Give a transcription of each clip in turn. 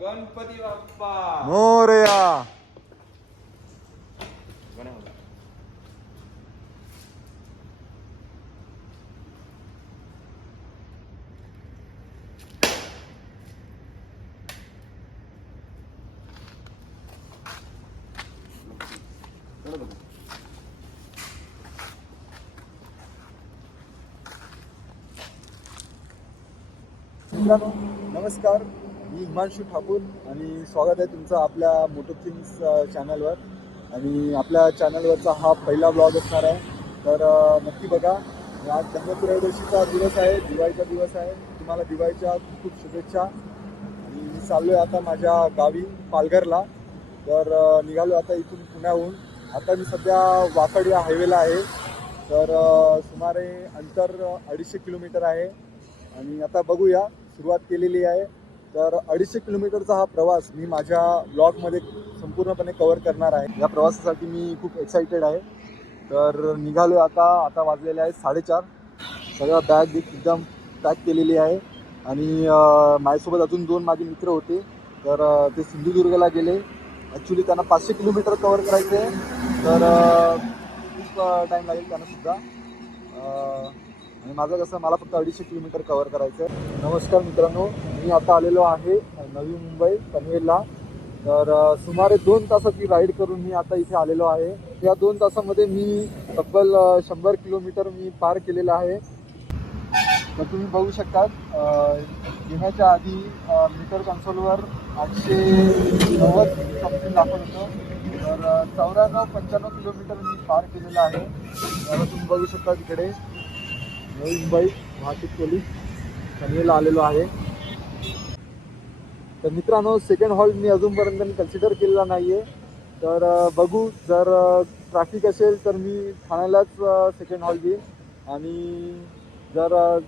गणपती बाप्पा मोरया. मित्रांनो नमस्कार, मी हिमांशू ठाकूर आणि स्वागत आहे तुमचं आपल्या मोटो थिंग्स चॅनलवर. आणि आपल्या चॅनलवरचा हा पहिला ब्लॉग असणार आहे, तर नक्की बघा. आज धनत्रयोदशीचा दिवस आहे, दिवाळीचा दिवस आहे. तुम्हाला दिवाळीच्या खूप खूप शुभेच्छा. आणि मी चाललो आहे आता माझ्या गावी पालघरला. तर निघालो आता इथून पुण्याहून. आता मी सध्या वाकड या हायवेला आहे. तर सुमारे अंतर 250 किलोमीटर आहे. आणि आता बघूया, सुरुवात केलेली आहे. तर 250 किलोमीटरचा हा प्रवास मी माझ्या ब्लॉगमध्ये संपूर्णपणे कव्हर करणार आहे. या प्रवासासाठी मी खूप एक्साइटेड आहे. तर निघालो आता वाजलेले आहेत 4:30. सगळ्या बॅग एकदम पॅक केलेली आहे. आणि माझ्यासोबत अजून 2 माझे मित्र होते. तर ते सिंधुदुर्गला गेले. ॲक्च्युली त्यांना 500 किलोमीटर कव्हर करायचे आहे. तर खूप टाईम लागेल त्यांनासुद्धा. आणि माझं कसं, मला फक्त 250 किलोमीटर कव्हर करायचं आहे. नमस्कार मित्रांनो, मी आता आलेलो आहे नवी मुंबई पनवेलला. तर सुमारे 2 तासाची राईड करून मी आता इथे आलेलो आहे. या 2 तासामध्ये मी तब्बल 100 किलोमीटर मी पार केलेलं आहे. तर तुम्ही बघू शकतात, येण्याच्या आधी मीटर कन्सोलवर 890 समथिंग दाखवत होतं. तर 94-95 किलोमीटर मी पार केलेलं आहे. तर तुम्ही बघू शकता तिकडे नवी मुंबई वाहतूक पोलीस पनवेलला आलेलो आहे. तर मित्रांनो, सेकंड हॉल्ट मी अजूनपर्यंत कन्सिडर केलेला नाही आहे. तर बघू, जर ट्रॅफिक असेल तर मी ठाण्यालाच सेकंड हॉल्ट घेईन. आणि जर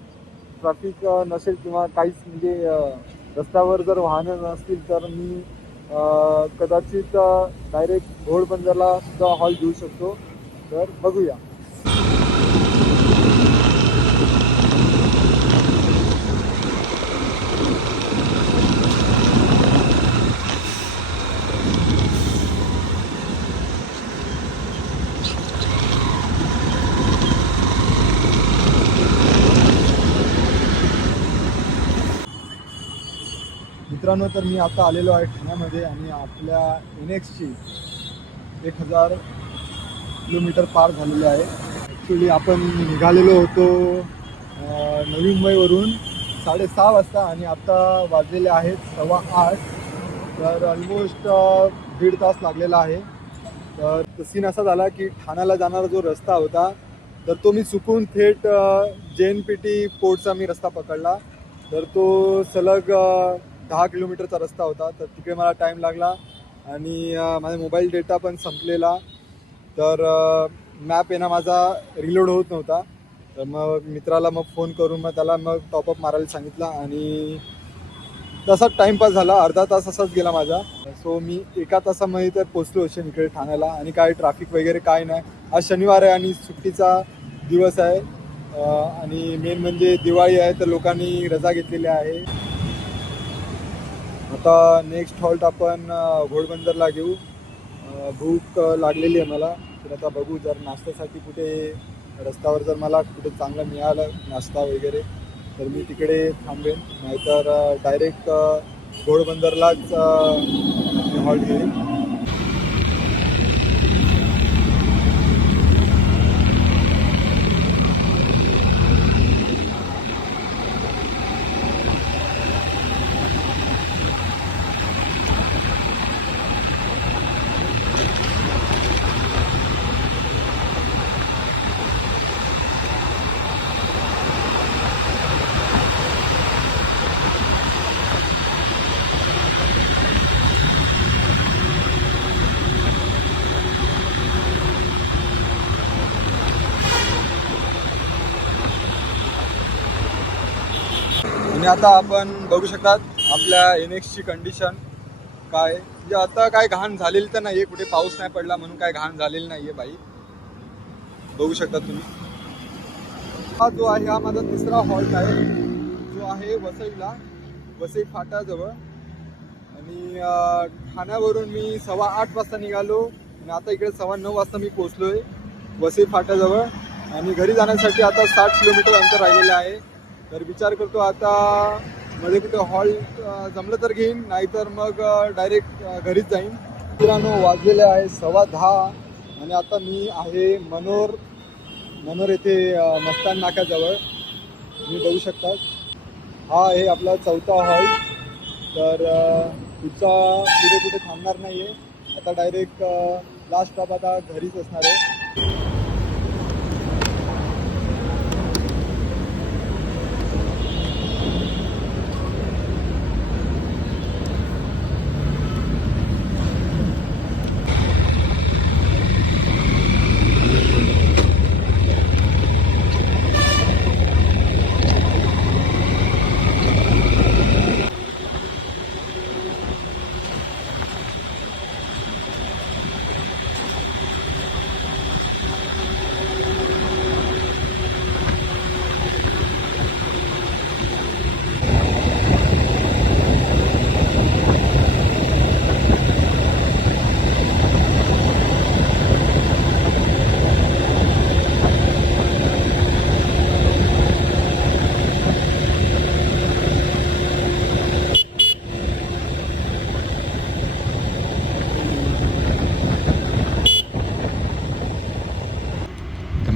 ट्रॅफिक नसेल किंवा काहीच म्हणजे रस्त्यावर जर वाहनं नसतील तर मी कदाचित डायरेक्ट घोडबंदरला सुद्धा हॉल्ट घेऊ शकतो. तर बघूया. मित्रांनो, तर मी आता आलेलो आहे ठाण्यामध्ये. आणि आपल्या NXची 1000 किलोमीटर पार झालेले आहे. ॲक्च्युली आपण निघालेलो होतो नवी मुंबईवरून 6:30 वाजता आणि आता वाजलेले आहेत 7:15. तर ऑलमोस्ट 1.5 तास लागलेला आहे. तर सीन असा झाला की ठाण्याला जाणारा जो रस्ता होता तर तो मी चुकून थेट JNPT पोर्टचा मी रस्ता पकडला. तर तो सलग 10 किलोमीटरचा रस्ता होता. तर तिकडे मला टाईम लागला आणि माझा मोबाईल डेटा पण संपलेला. तर मॅप आहे ना माझा रिलोड होत नव्हता. तर मग मित्राला फोन करून त्याला टॉपअप मारायला सांगितलं आणि तसाच टाईमपास झाला. अर्धा तास असाच गेला माझा. सो मी 1 तासामध्ये तर पोचलो असेल इकडे ठाण्याला. आणि काय ट्रॅफिक वगैरे काय नाही. आज शनिवार आहे आणि सुट्टीचा दिवस आहे. आणि मेन म्हणजे दिवाळी आहे, तर लोकांनी रजा घेतलेली आहे. आता नेक्स्ट हॉल्ट आपण घोडबंदरला घेऊ. भूक लागलेली आहे मला. तर आता बघू, जर नाश्त्यासाठी कुठे रस्त्यावर जर मला कुठे चांगलं मिळालं नाश्ता वगैरे तर मी तिकडे थांबेन. नाहीतर डायरेक्ट घोडबंदरलाच हॉल्ट घेईन. आणि आता आपण बघू शकतात आपल्या NXची कंडिशन काय. म्हणजे आता काय घाण झालेली तर नाही आहे, कुठे पाऊस नाही पडला म्हणून काय घाण झालेली नाही आहे बाई. बघू शकता तुम्ही. हा जो आहे हा माझा 3रा हॉल्ट आहे, जो आहे वसईला, वसई फाटाजवळ. ठाण्यावरून मी 8:15 वाजता निघालो आणि आता इकडे 9:15 वाजता मी पोचलोय वसई फाट्याजवळ आणि घरी जाण्यासाठी आता 60 किलोमीटर अंतर राहिलेलं आहे. तर विचार करतो आता मध्ये कुठे हॉल जमलं तर घेईन, नाहीतर मग डायरेक्ट घरीच जाईन. मित्रांनो वाजलेले आहे 10:15 आणि आता मी आहे मनोर येथे मस्तान नाक्याजवळ. तुम्ही बघू शकता हा आहे आपला 4था हॉल. तर पुढे कुठे थांबणार नाही आहे, आता डायरेक्ट लास्ट स्टॉप आता घरीच असणार आहे.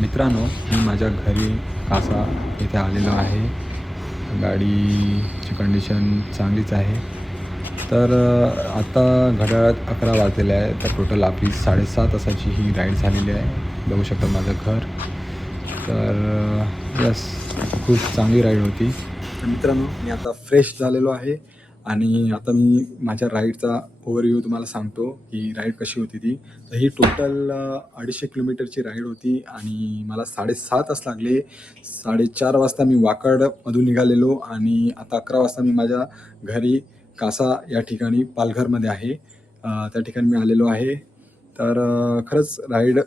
मित्रांनो मी माझ्या घरी कासा इथे आलेलो आहे. गाडीची कंडिशन चांगलीच आहे. तर आता घड्याळात 11 वाजलेले आहे. तर टोटल आपली 7:30 तासाची ही राईड झालेली आहे. बघू शकता माझं घर. तर यस खूप चांगली राईड होती. तर मित्रांनो मी आता फ्रेश झालेलो आहे आणि आता मी माझ्या राईडचा ओव्हरव्ह्यू तुम्हाला सांगतो की राईड कशी होती ती. तर ही टोटल 250 किलोमीटरची राईड होती आणि मला 7:30 तास लागले. 4:30 वाजता मी वाकडमधून निघालेलो आणि आता 11 वाजता मी माझ्या घरी कासा या ठिकाणी पालघरमध्ये आहे. त्या ठिकाणी मी आलेलो आहे. तर खरंच राईड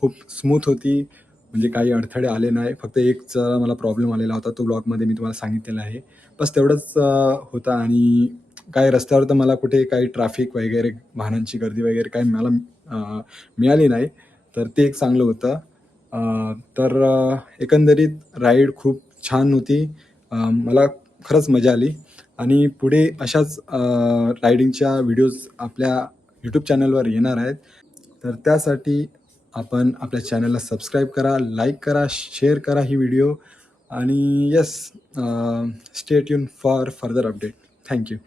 खूप स्मूथ होती, म्हणजे काही अडथळे आले नाही. फक्त एक मला प्रॉब्लेम आलेला होता, तो ब्लॉगमध्ये मी तुम्हाला सांगितलेला आहे. बस तेवढंच होता आणि काय रस्त्यावर तर मला कुठे काही ट्रॅफिक वगैरे वाहनांची गर्दी वगैरे काही मला मिळाली नाही. तर ते एक चांगलं होतं. तर एकंदरीत राईड खूप छान होती. मला खरंच मजा आली आणि पुढे अशाच रायडिंगच्या व्हिडिओज आपल्या यूट्यूब चॅनलवर येणार आहेत. तर त्यासाठी आपण आपल्या चॅनलला सबस्क्राईब करा, लाईक करा, शेअर करा ही व्हिडिओ आणि yes stay tune for further update. Thank you.